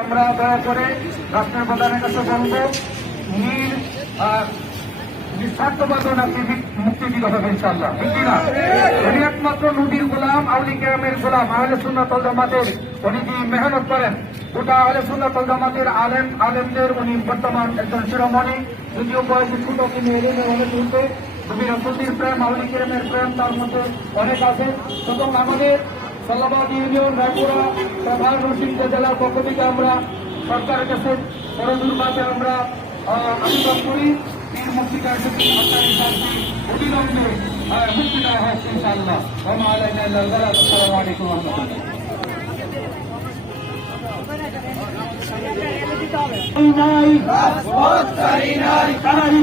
আমরা দয়া করে রাষ্ট্রের প্রধানের কাছে বলবো নিঃস্বার্থবাদ মুক্তি দিতে হবে ইনশাল্লাহ, ঠিক না? উনি একমাত্র নদীর গোলাম, আউলি কেরামের গোলাম, আহলে সুন্নাত ওয়াল জামাতের উনি যে মেহনত করেন, গোটা আহলে সুন্নাত ওয়াল জামাতের আলেমদের উনি বর্তমান একজন শিরোমণি, যদিও বয়সে ছোট কিন্তু এলেমের অনেক উঠে নবী রাসূলের প্রেম, আউলি কেরামের প্রেম তার মধ্যে অনেক আছে। সুতরাং আমাদের সাল্লাবাদ ইউনিয়ন রায়পুরা প্রধান রশিদ জেলার পক্ষ থেকে আমরা সরকারের কাছে সরজুরভাবে আমরা আবেদন করি মুক্তিটা অবিলম্বে মুক্তি দেওয়া হোক ইনশাআল্লাহ। আসসালামু আলাইকুম ওয়া রাহমাতুল্লাহ।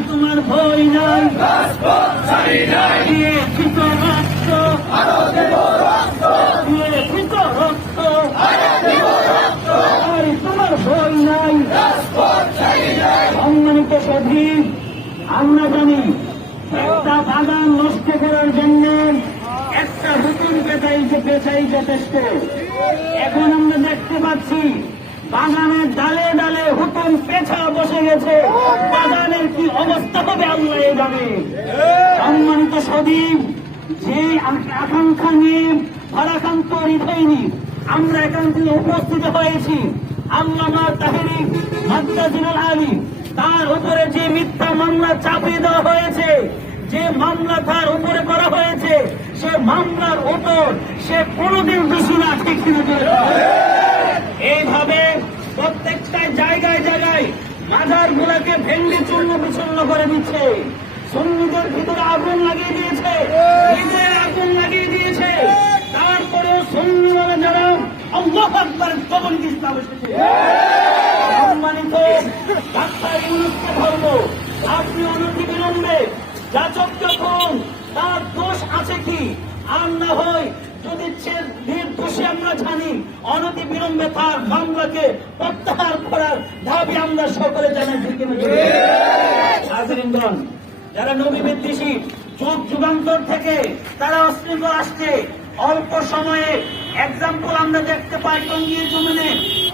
তোমার ভয় নাই, তোমার ভয় নাই। সম্মানিত স্বাধীন, আমরা জানি একটা বাগান নষ্ট করার জন্য একটা হুকুম পেঁচাই যথেষ্ট। এখন আমরা দেখতে পাচ্ছি বাগানের ডালে ডালে হুকুম পেঁচা বসে গেছে, বাগানের কি অবস্থা হবে আল্লাহ জানে। সম্মানিত সদীপ, যে আকাঙ্ক্ষা নিয়ে ভারাক্রান্ত হৃদয় নিয়ে আমরা একান্তে উপস্থিত হয়েছি, আল্লামা তাহরিক মাদ্দাজিনুল আলী, তার উপরে যে মিথ্যা মামলা চাপিয়ে দেওয়া হয়েছে, যে মামলা তার উপরে করা হয়েছে, সে মামলার উপর সে কোনদিন দোষী না, ঠিক এইভাবে প্রত্যেকটা জায়গায় জায়গায় মাজার গুলাকে ভেঙে চূর্ণ বিচূর্ণ করে দিচ্ছে, সুন্নিদের ভিতরে আগুন লাগিয়ে দিয়েছে, হৃদয়ে আগুন লাগিয়ে দিয়েছে। তারপরেও সুন্নিওয়ালা যারা আল্লাহু আকবার কবর ইসলাম এসেছে। সম্মানিত ডাক্তার ইউনূসকে বলবো, আপনি অনতিবিলম্বে যাচক যখন তার দোষ আছে কি, আর না হয় যদি দোষী আমরা জানি, অনতিবিলম্বে তার মামলাকে প্রত্যাহার করার দাবি আমরা সকলে জানাই। হাজিরিনগণ, যারা নবী বিদ্বেষী যুগ যুগান্তর থেকে তারা অশৃঙ্খল আসছে, অল্প সময়ে এক্সাম্পল আমরা দেখতে পাই টঙ্গীর জমিনে,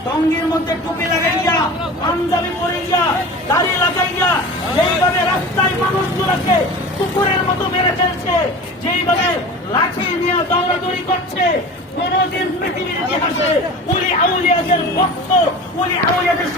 টঙ্গীর মধ্যে টুপি লাগাইয়া, পাঞ্জাবি পরিয়া, দাড়ি লাগাইয়া যেইভাবে রাস্তায় মানুষগুলোকে কুকুরের মতো মেরে ফেলছে, যেইভাবে লাঠি নিয়ে দৌড়াদৌড়ি করছে, কোনদিন পৃথিবীর ইতিহাসে ওলি আউলিয়াদের পক্ষ, ওলি আউলিয়াদের